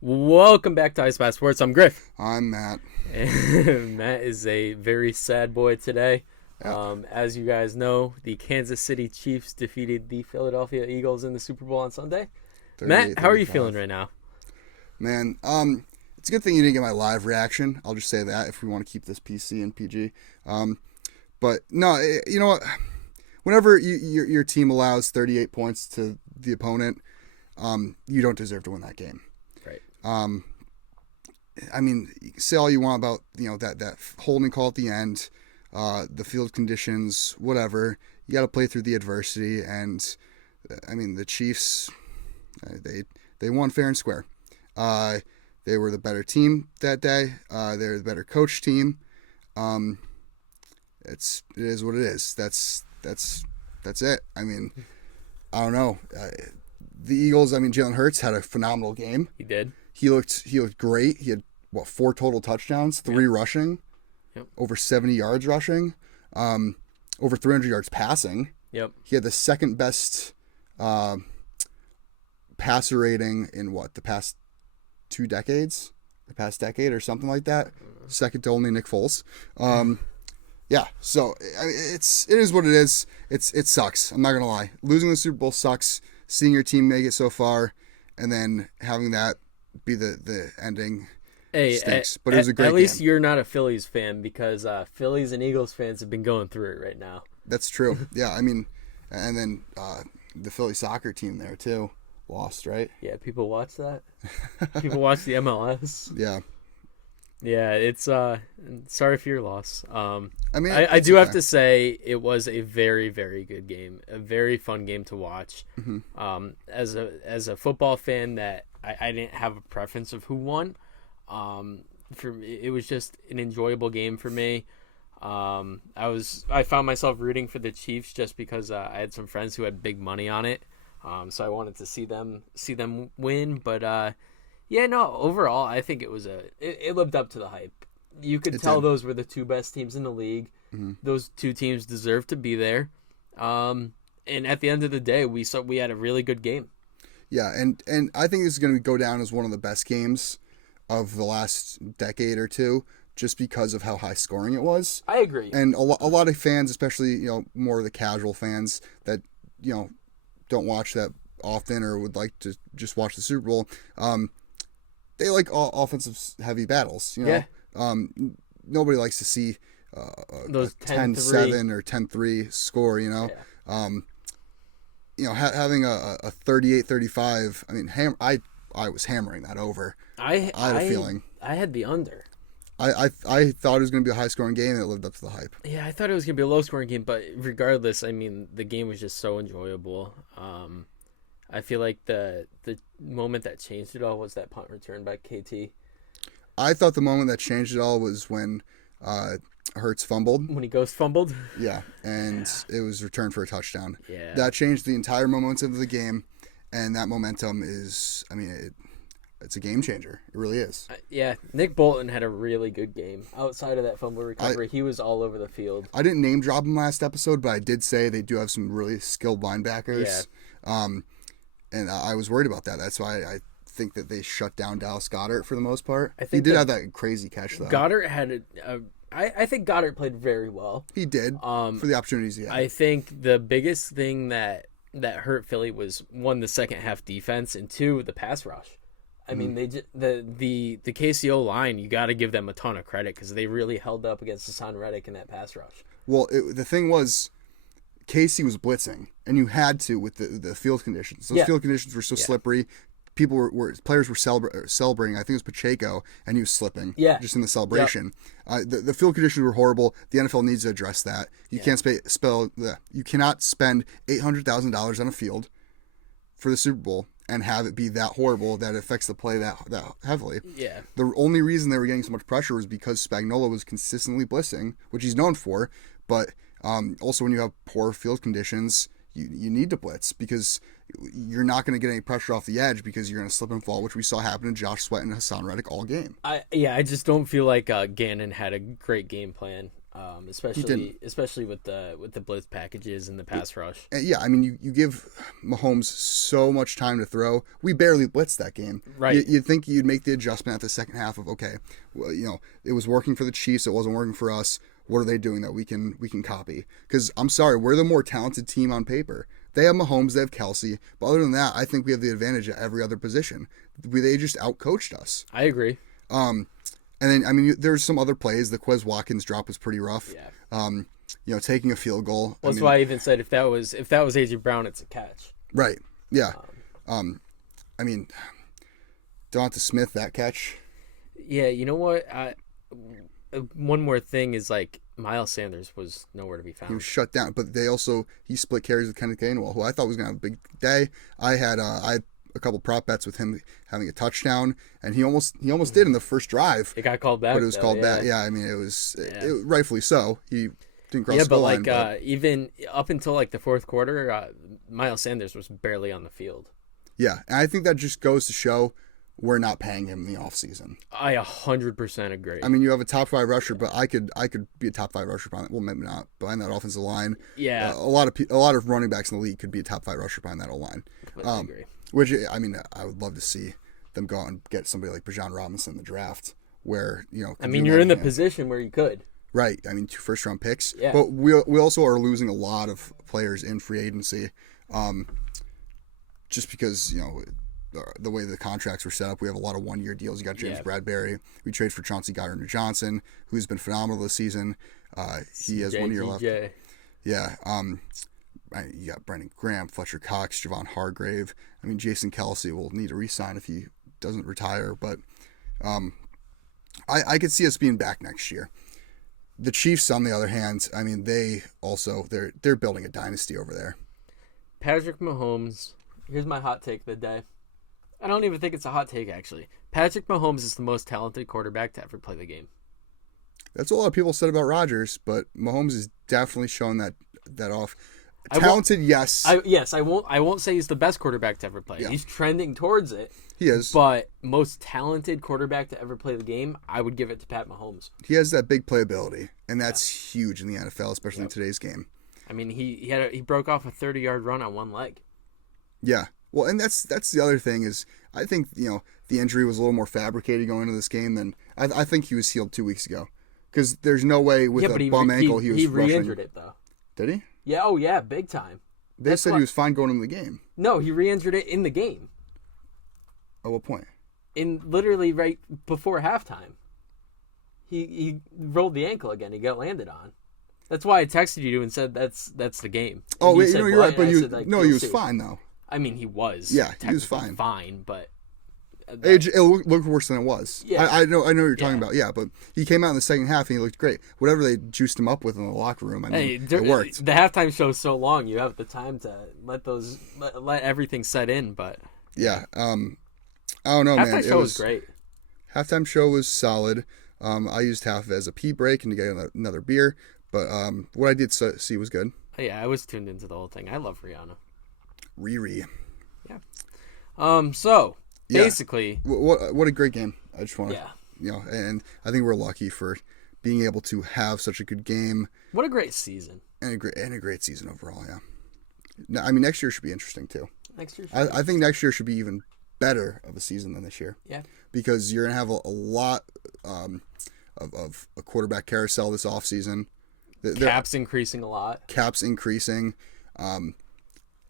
Welcome back to Ice Bath Sports. I'm Griff. I'm Matt. And Matt is a very sad boy today. Yep. As you guys know, the Kansas City Chiefs defeated the Philadelphia Eagles in the Super Bowl on Sunday. Matt, how are you feeling right now? Man, it's a good thing you didn't get my live reaction. I'll just say that if we want to keep this PC and PG. But no, you know what? Whenever your team allows 38 points to the opponent, you don't deserve to win that game. Right. I mean, say all you want about that holding call at the end, the field conditions, whatever. You got to play through the adversity, and I mean the Chiefs, they won fair and square. They were the better team that day. They're the better coach team. It is what it is. That's it. I mean, I don't know. The Eagles. I mean, Jalen Hurts had a phenomenal game. He did. He looked great. He had 4 total touchdowns, 3 rushing, over 70 yards rushing, over 300 yards passing. Yep. He had the second best passer rating in the past 2 decades, the past decade or something like that. Second to only Nick Foles. Yeah. So it is what it is. It sucks. I'm not gonna lie. Losing the Super Bowl sucks. Seeing your team make it so far, and then having that be the ending stinks. But it was a great game. At least you're not a Phillies fan, because Phillies and Eagles fans have been going through it right now. That's true. Yeah, I mean, and then the Philly soccer team there too lost, right? Yeah, people watch that. People watch the MLS. Yeah. Yeah, it's sorry for your loss. I mean, I do have to say it was a very, very good game, a very fun game to watch. Mm-hmm. As a football fan, that I didn't have a preference of who won. It was just an enjoyable game for me. I found myself rooting for the Chiefs just because I had some friends who had big money on it. So I wanted to see them win, but yeah, no, overall, I think it lived up to the hype. You could tell those were the 2 best teams in the league. Mm-hmm. Those 2 teams deserved to be there. And at the end of the day, we had a really good game. Yeah, and I think this is going to go down as one of the best games of the last decade or two, just because of how high scoring it was. I agree. And a lot of fans, especially more of the casual fans that don't watch that often or would like to just watch the Super Bowl, they like offensive heavy battles. Yeah. Nobody likes to see those a 10-7 or 10-3 score. Yeah. Having a 38-35. I mean, I was hammering that over. I had a feeling. I had the under. I thought it was going to be a high scoring game, and it lived up to the hype. Yeah, I thought it was going to be a low scoring game, but regardless, I mean, the game was just so enjoyable. I feel like the moment that changed it all was that punt return by KT. I thought the moment that changed it all was when Hurts fumbled. When he ghost fumbled? Yeah, and it was returned for a touchdown. Yeah. That changed the entire momentum of the game, and that momentum is, I mean, it's a game changer. It really is. Yeah, Nick Bolton had a really good game. Outside of that fumble recovery, he was all over the field. I didn't name drop him last episode, but I did say they do have some really skilled linebackers. Yeah. And I was worried about that. That's why I think that they shut down Dallas Goedert for the most part. I think he did have that crazy catch, though. Goedert had I think Goedert played very well. He did, for the opportunities he had. I think the biggest thing that hurt Philly was, 1, the second half defense, and 2, the pass rush. I mean, the KCO line, you got to give them a ton of credit, because they really held up against Hassan Reddick in that pass rush. Well, the thing was, Casey was blitzing, and you had to with the field conditions. Those field conditions were so slippery. Players were celebrating. I think it was Pacheco, and he was slipping. Yeah. Just in the celebration. The field conditions were horrible. The NFL needs to address that. You you cannot spend $800,000 on a field for the Super Bowl and have it be that horrible that it affects the play that heavily. Yeah. The only reason they were getting so much pressure was because Spagnuolo was consistently blitzing, which he's known for, but also when you have poor field conditions, you need to blitz, because you're not going to get any pressure off the edge, because you're going to slip and fall, which we saw happen to Josh Sweat and Hassan Reddick all game. I just don't feel like Gannon had a great game plan. especially with the blitz packages and the pass rush. Yeah, I mean, you give Mahomes so much time to throw. We barely blitzed that game. Right. You'd think you'd make the adjustment at the second half of, okay, well, it was working for the Chiefs. It wasn't working for us. What are they doing that we can copy? Because I'm sorry, we're the more talented team on paper. They have Mahomes, they have Kelsey. But other than that, I think we have the advantage at every other position. They just outcoached us. I agree. And then, I mean, there's some other plays. The Quez Watkins drop was pretty rough. Yeah. Taking a field goal. Well, that's why I even said if that was AJ Brown, it's a catch. Right. Yeah. I mean, Devonta Smith, that catch. Yeah. You know what? One more thing is like Miles Sanders was nowhere to be found. He was shut down, but he split carries with Kenneth Gainwell, who I thought was going to have a big day. I had a couple prop bets with him having a touchdown, and he almost did in the first drive. It got called back, but it was called back. Yeah, I mean, it was rightfully so. He didn't cross the goal line. Yeah, but even up until like the fourth quarter, Miles Sanders was barely on the field. Yeah, and I think that just goes to show we're not paying him in the offseason. I 100% agree. I mean, you have a top 5 rusher, but I could be a top 5 rusher behind. Well, maybe not behind that offensive line. Yeah, a lot of running backs in the league could be a top 5 rusher behind that O-line. I agree. Which, I mean, I would love to see them go out and get somebody like Bijan Robinson in the draft, where I mean, you're in the position where you could. Right. I mean, 2 first-round picks. Yeah. But we also are losing a lot of players in free agency, just because the way the contracts were set up. We have a lot of 1-year deals. You got James Bradbury. We trade for Chauncey Gardner-Johnson, who's been phenomenal this season. He has 1 year left. Yeah. You got Brandon Graham, Fletcher Cox, Javon Hargrave. I mean, Jason Kelsey will need to re-sign if he doesn't retire. But I could see us being back next year. The Chiefs, on the other hand, I mean, they're building a dynasty over there. Patrick Mahomes. Here's my hot take of the day. I don't even think it's a hot take, actually. Patrick Mahomes is the most talented quarterback to ever play the game. That's what a lot of people said about Rodgers, but Mahomes is definitely showing that off. Talented, yes. I won't say he's the best quarterback to ever play. Yeah. He's trending towards it. He is. But most talented quarterback to ever play the game, I would give it to Pat Mahomes. He has that big playability, and that's huge in the NFL, especially in today's game. I mean, he broke off a 30-yard run on one leg. Yeah. Well, and that's the other thing is I think the injury was a little more fabricated going into this game than I think he was healed 2 weeks ago, because there's no way with a bum ankle he was rushing. He re-injured it though. Did he? Yeah. Oh yeah, big time. They said he was fine going into the game. No, he re-injured it in the game. At what point? In literally right before halftime. He rolled the ankle again. He got landed on. That's why I texted you and said that's the game. Oh wait, you're right, but he was fine though. I mean, he was. Yeah, he was fine. Fine, but it looked worse than it was. Yeah. I know what you're talking about. Yeah, but he came out in the second half and he looked great. Whatever they juiced him up with in the locker room, I mean, it worked. The halftime show is so long, you have the time to let everything set in. But yeah, I don't know, man. Halftime show was great. Halftime show was solid. I used half of it as a pee break and to get another beer, but what I did see was good. Oh, yeah, I was tuned into the whole thing. I love Rihanna. Riri. Yeah. So basically, what a great game. I just want to, yeah. And I think we're lucky for being able to have such a good game. What a great season. And a great season overall. Yeah. I mean, next year should be interesting too. Next year. I think next year should be even better of a season than this year. Yeah. Because you're gonna have a lot of a quarterback carousel this offseason. Caps increasing a lot. Caps increasing.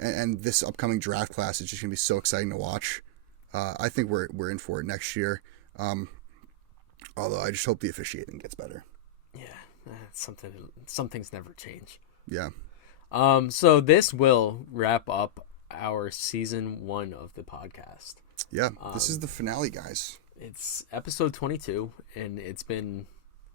And this upcoming draft class is just going to be so exciting to watch. I think we're in for it next year. Although I just hope the officiating gets better. Yeah, some things never change. Yeah. So this will wrap up our season 1 of the podcast. Yeah, this is the finale, guys. It's episode 22, and it's been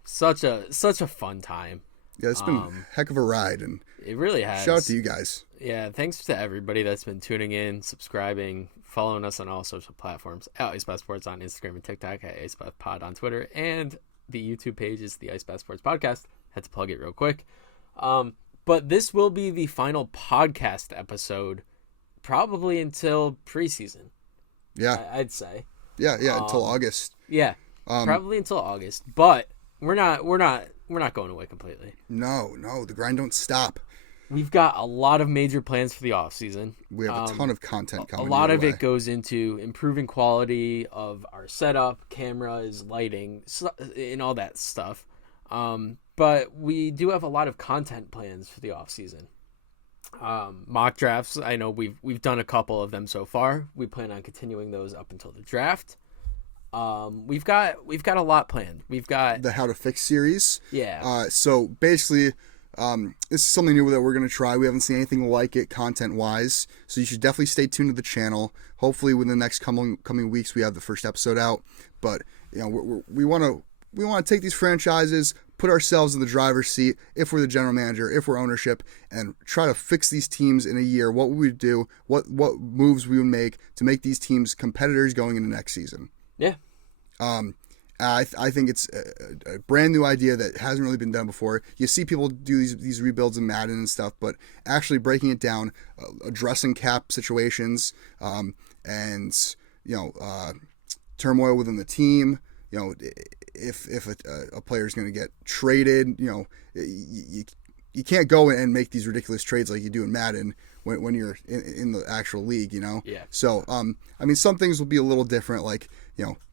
such a fun time. Yeah, it's been a heck of a ride, and it really has. Shout out to you guys. Yeah, thanks to everybody that's been tuning in, subscribing, following us on all social platforms at Ice Bath Sports on Instagram and TikTok, at Ice Bath Pod on Twitter, and the YouTube page is the Ice Bath Sports Podcast. Had to plug it real quick. But this will be the final podcast episode, probably until preseason. Yeah, I'd say. Yeah, until August. Yeah, probably until August. But we're not we're not going away completely. No, the grind don't stop. We've got a lot of major plans for the offseason. We have a ton of content coming. A lot your of way. it goes into improving quality of our setup, cameras, lighting, and all that stuff. But we do have a lot of content plans for the offseason. Mock drafts, I know we've done a couple of them so far. We plan on continuing those up until the draft. We've got a lot planned. We've got the How to Fix series. Yeah. So basically, this is something new that we're going to try. We haven't seen anything like it content-wise, so you should definitely stay tuned to the channel. Hopefully, within the next coming weeks, we have the first episode out. But we want to take these franchises, put ourselves in the driver's seat if we're the general manager, if we're ownership, and try to fix these teams in a year. What we would do, what moves we would make to make these teams competitors going into next season. Yeah. I think it's a brand new idea that hasn't really been done before. You see people do these rebuilds in Madden and stuff, but actually breaking it down, addressing cap situations, and turmoil within the team. If a player is going to get traded, you can't go and make these ridiculous trades like you do in Madden when you're in the actual league. Yeah. So some things will be a little different, like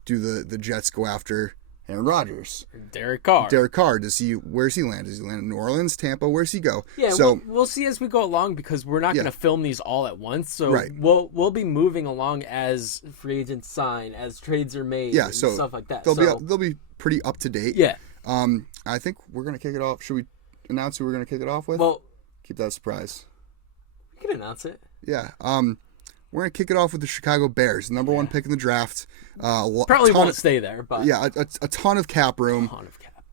do the Jets go after Aaron Rodgers? Derek Carr. Where's he land? Does he land in New Orleans, Tampa? Where's he go? Yeah, so we'll see as we go along, because we're not going to film these all at once. So right. we'll be moving along as free agents sign, as trades are made, and stuff like that. They'll be pretty up to date. Yeah. I think we're going to kick it off. Should we announce who we're going to kick it off with? Well, keep that a surprise. We can announce it. Yeah. We're going to kick it off with the Chicago Bears, the number one pick in the draft. Probably won't stay there, but... Yeah, a ton of cap room. A ton of cap.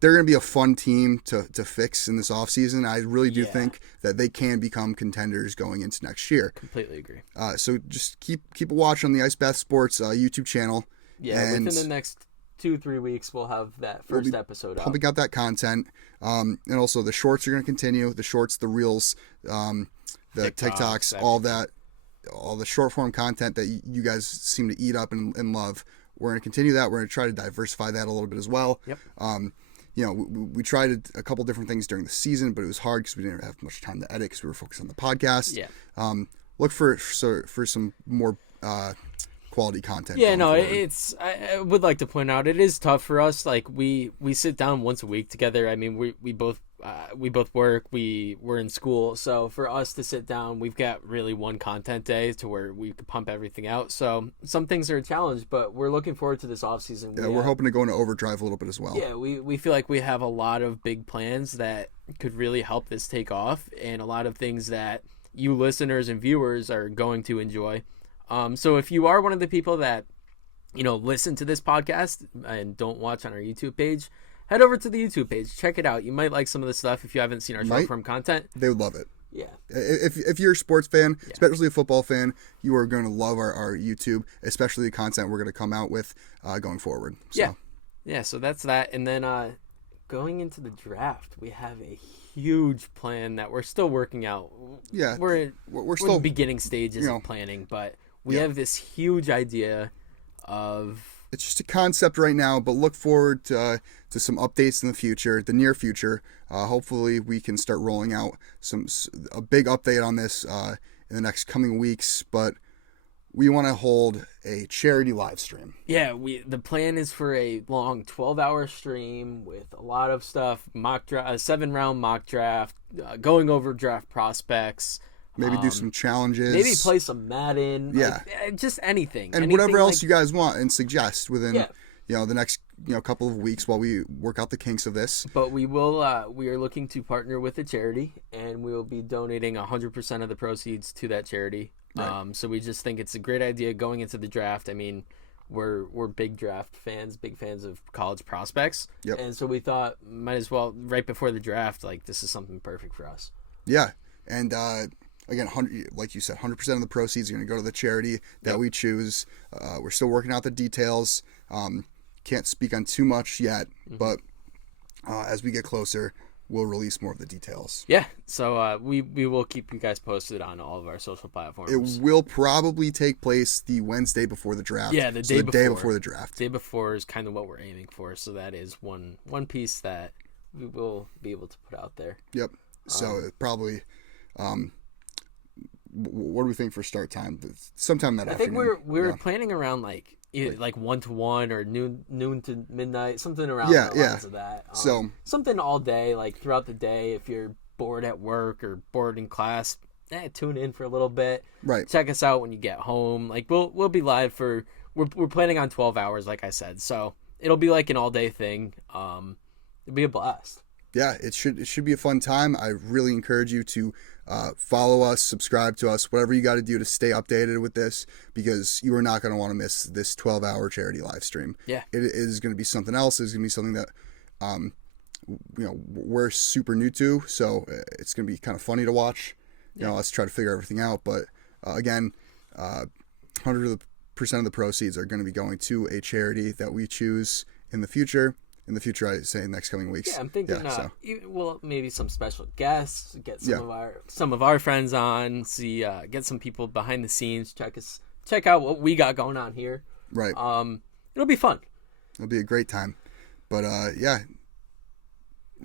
They're going to be a fun team to fix in this offseason. I really do think that they can become contenders going into next year. Completely agree. So just keep a watch on the Ice Bath Sports YouTube channel. Yeah, and within the next 2-3 weeks, we'll have that first episode pumping out that content. And also the shorts are going to continue. The shorts, the reels, the TikToks, all that. All the short form content that you guys seem to eat up and love. We're going to continue that. We're going to try to diversify that a little bit as well. Yep. We tried a couple different things during the season, but it was hard because we didn't have much time to edit because we were focused on the podcast. Yeah. Look for some more quality content. Yeah, no, I would like to point out, it is tough for us. Like we sit down once a week together. I mean, we both work. We're in school, so for us to sit down, we've got really one content day to where we could pump everything out. So some things are a challenge, but we're looking forward to this offseason. Yeah, we're hoping to go into overdrive a little bit as well. Yeah, we feel like we have a lot of big plans that could really help this take off, and a lot of things that you listeners and viewers are going to enjoy. So if you are one of the people that listen to this podcast and don't watch on our YouTube page, head over to the YouTube page. Check it out. You might like some of the stuff if you haven't seen our short-form content. They would love it. Yeah. If you're a sports fan, especially a football fan, you are going to love our YouTube, especially the content we're going to come out with going forward. So. Yeah, so that's that. And then going into the draft, we have a huge plan that we're still working out. Yeah. We're still in the beginning stages of planning, but we have this huge idea of... It's just a concept right now, but look forward to some updates in the future, the near future. Hopefully, we can start rolling out a big update on this in the next coming weeks. But we want to hold a charity live stream. Yeah, the plan is for a long 12-hour stream with a lot of stuff, a 7-round mock draft, going over draft prospects. Maybe do some challenges. Maybe play some Madden. Yeah. Just anything. And whatever else you guys want and suggest within the next couple of weeks while we work out the kinks of this. But we are looking to partner with a charity, and we will be donating 100% of the proceeds to that charity. Right. So we just think it's a great idea going into the draft. I mean, we're big draft fans, big fans of college prospects. Yep. And so we thought might as well, right before the draft, this is something perfect for us. Yeah. And again, like you said, 100% of the proceeds are going to go to the charity that we choose. We're still working out the details. Can't speak on too much yet, but as we get closer, we'll release more of the details. Yeah, so we will keep you guys posted on all of our social platforms. It will probably take place the Wednesday before the draft. Yeah, the day before the draft. Day before is kind of what we're aiming for, so that is one piece that we will be able to put out there. Yep. So probably, what do we think for start time? Sometime that afternoon. I think we're planning around like either like 1 to 1 or noon to midnight, something around Yeah, the lines of that. So something all day, like throughout the day. If you're bored at work or bored in class, tune in for a little bit. Right. Check us out when you get home. Like we'll be live for we're planning on 12 hours, like I said. So it'll be like an all day thing. It'll be a blast. Yeah, it should be a fun time. I really encourage you to follow us, subscribe to us, whatever you got to do to stay updated with this, because you are not going to want to miss this 12-hour charity live stream. Yeah, it is going to be something else. It's going to be something that we're super new to, so it's going to be kind of funny to watch. You know, let's try to figure everything out. But again, 100% of the proceeds are going to be going to a charity that we choose in the future. In the future, I say next coming weeks. Yeah, I'm thinking, well, maybe some special guests, get some of our friends on, get some people behind the scenes, check out what we got going on here. Right. It'll be fun. It'll be a great time. But yeah,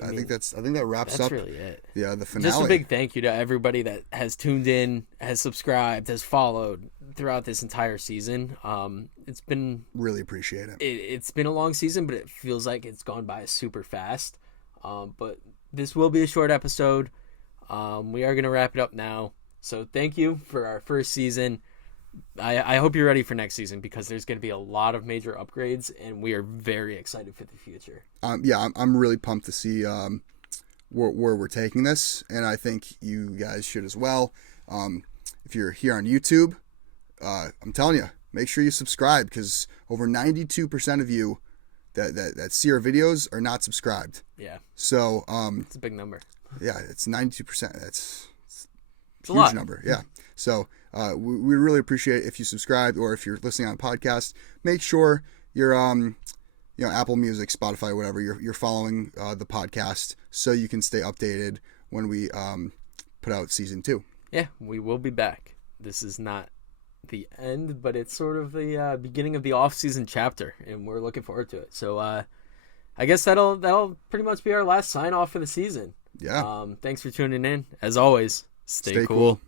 I think that wraps up. That's really it. Yeah, the finale. Just a big thank you to everybody that has tuned in, has subscribed, has followed throughout this entire season. It's been really appreciate it. It's been a long season, but it feels like it's gone by super fast. But this will be a short episode. We are gonna wrap it up now. So thank you for our first season. I hope you're ready for next season, because there's going to be a lot of major upgrades, and we are very excited for the future. Yeah, I'm really pumped to see where we're taking this, and I think you guys should as well. If you're here on YouTube, I'm telling you, make sure you subscribe, because over 92% of you that see our videos are not subscribed. Yeah. So it's a big number. Yeah, it's 92%. It's a huge huge number. Yeah. So we really appreciate it if you subscribe, or if you're listening on a podcast, make sure you're Apple Music, Spotify, whatever, you're following the podcast, so you can stay updated when we put out season 2. Yeah, we will be back. This is not the end, but it's sort of the beginning of the off-season chapter, and we're looking forward to it. So I guess that'll pretty much be our last sign off for the season. Yeah. Thanks for tuning in. As always, stay cool.